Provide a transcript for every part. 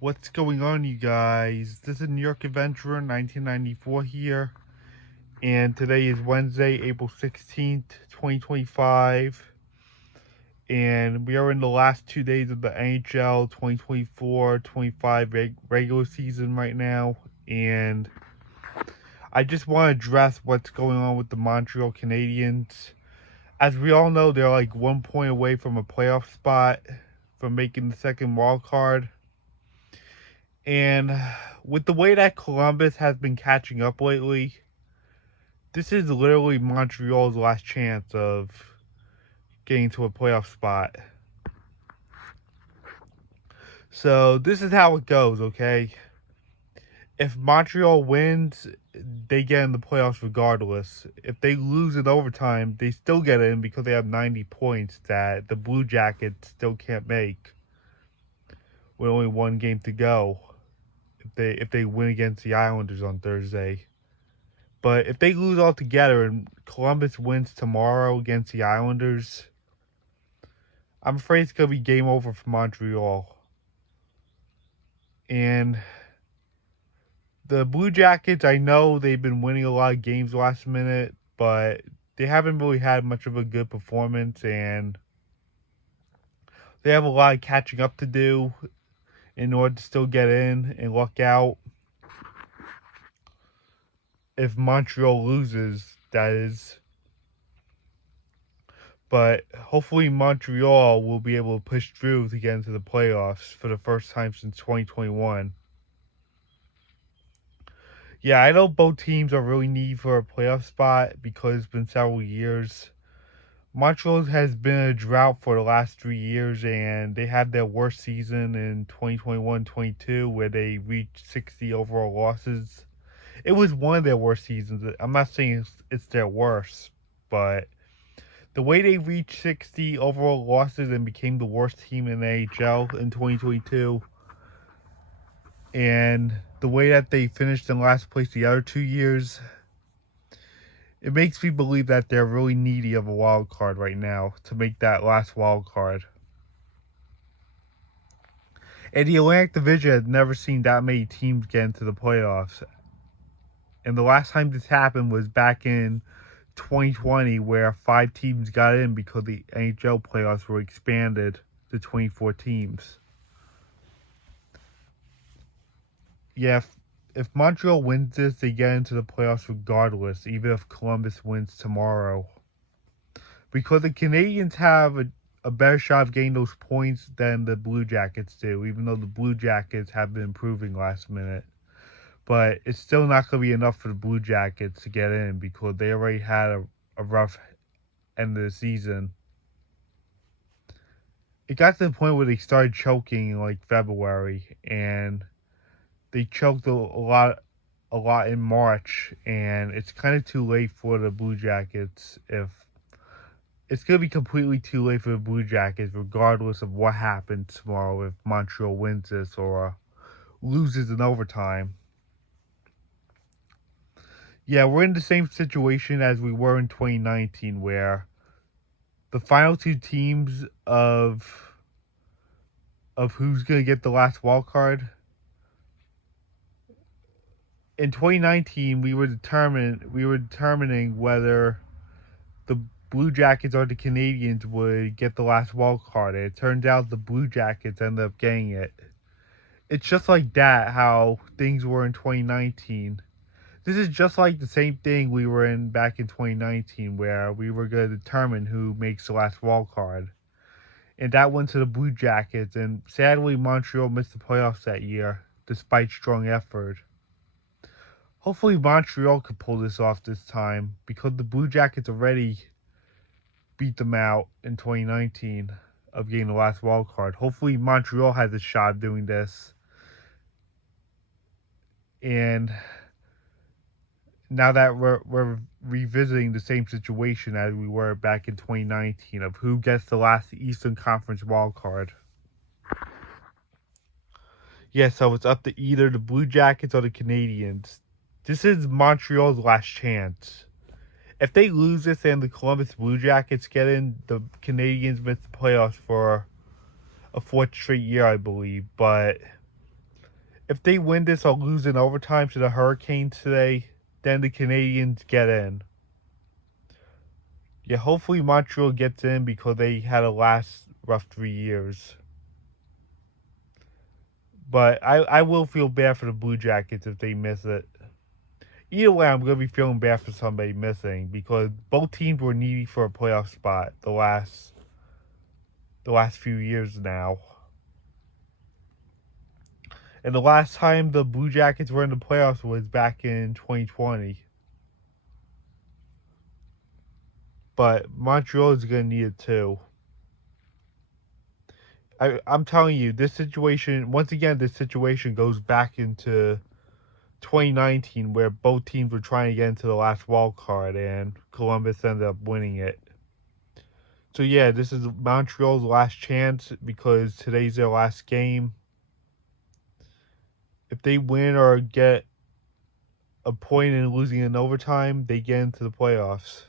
What's going on, you guys? This is New York Adventurer 1994 here, and today is Wednesday, April 16th, 2025, and we are in the last 2 days of the NHL 2024-25 regular season right now, and I just want to address what's going on with the Montreal Canadiens. As we all know, they're like 1 point away from a playoff spot from making the second wild card. And with the way that Columbus has been catching up lately, this is literally Montreal's last chance of getting to a playoff spot. So this is how it goes, okay? If Montreal wins, they get in the playoffs regardless. If they lose in overtime, they still get in because they have 90 points that the Blue Jackets still can't make with only one game to go. If they win against the Islanders on Thursday. But if they lose altogether and Columbus wins tomorrow against the Islanders, I'm afraid it's going to be game over for Montreal. And the Blue Jackets, I know they've been winning a lot of games last minute, but they haven't really had much of a good performance, and they have a lot of catching up to do in order to still get in and luck out. If Montreal loses, that is. But hopefully Montreal will be able to push through to get into the playoffs for the first time since 2021. Yeah, I know both teams are really needy for a playoff spot because it's been several years. Montreal has been a drought for the last 3 years, and they had their worst season in 2021-22 where they reached 60 overall losses. It was one of their worst seasons. I'm not saying it's their worst, but the way they reached 60 overall losses and became the worst team in the AHL in 2022, and the way that they finished in last place the other 2 years, it makes me believe that they're really needy of a wild card right now to make that last wild card. And the Atlantic Division has never seen that many teams get into the playoffs. And the last time this happened was back in 2020, where 5 teams got in because the NHL playoffs were expanded to 24 teams. Yeah, if Montreal wins this, they get into the playoffs regardless, even if Columbus wins tomorrow. Because the Canadiens have a better shot of getting those points than the Blue Jackets do, even though the Blue Jackets have been improving last minute. But it's still not going to be enough for the Blue Jackets to get in because they already had a rough end of the season. It got to the point where they started choking in like February, and they choked a lot in March, and it's kind of too late for the Blue Jackets. If it's going to be completely too late for the Blue Jackets, regardless of what happens tomorrow, if Montreal wins this or loses in overtime. Yeah, we're in the same situation as we were in 2019, where the final 2 teams of who's going to get the last wild card. In 2019, we were determining whether the Blue Jackets or the Canadiens would get the last wild card. It turned out the Blue Jackets ended up getting it. It's just like that how things were in 2019. This is just like the same thing we were in back in 2019, where we were going to determine who makes the last wild card. And that went to the Blue Jackets, and sadly Montreal missed the playoffs that year, despite strong effort. Hopefully Montreal could pull this off this time, because the Blue Jackets already beat them out in 2019 of getting the last wild card. Hopefully Montreal has a shot of doing this. And now that we're revisiting the same situation as we were back in 2019 of who gets the last Eastern Conference wild card. Yeah, so it's up to either the Blue Jackets or the Canadiens. This is Montreal's last chance. If they lose this and the Columbus Blue Jackets get in, the Canadiens miss the playoffs for a 4th straight year, I believe. But If they win this or lose in overtime to the Hurricanes today, then the Canadiens get in. Yeah, hopefully Montreal gets in because they had a last rough 3 years. But I will feel bad for the Blue Jackets if they miss it. Either way, I'm going to be feeling bad for somebody missing because both teams were needy for a playoff spot the last few years now. And the last time the Blue Jackets were in the playoffs was back in 2020. But Montreal is going to need it too. I'm telling you, this situation goes back into 2019 where both teams were trying to get into the last wild card and Columbus ended up winning it. So yeah, this is Montreal's last chance because today's their last game. If they win or get a point in losing in overtime, they get into the playoffs.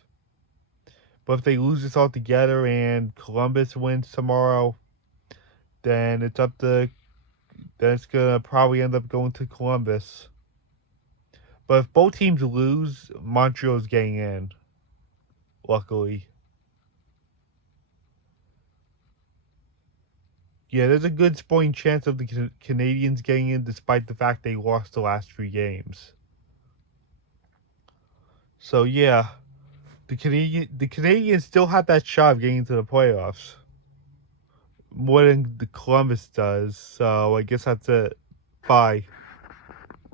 But if they lose this altogether and Columbus wins tomorrow, then it's gonna probably end up going to Columbus. But if both teams lose, Montreal's getting in. Luckily. Yeah, there's a good sporting chance of the Canadiens getting in despite the fact they lost the last 3 games. So yeah, the Canadiens still have that shot of getting into the playoffs. More than the Columbus does. So I guess that's it. Bye.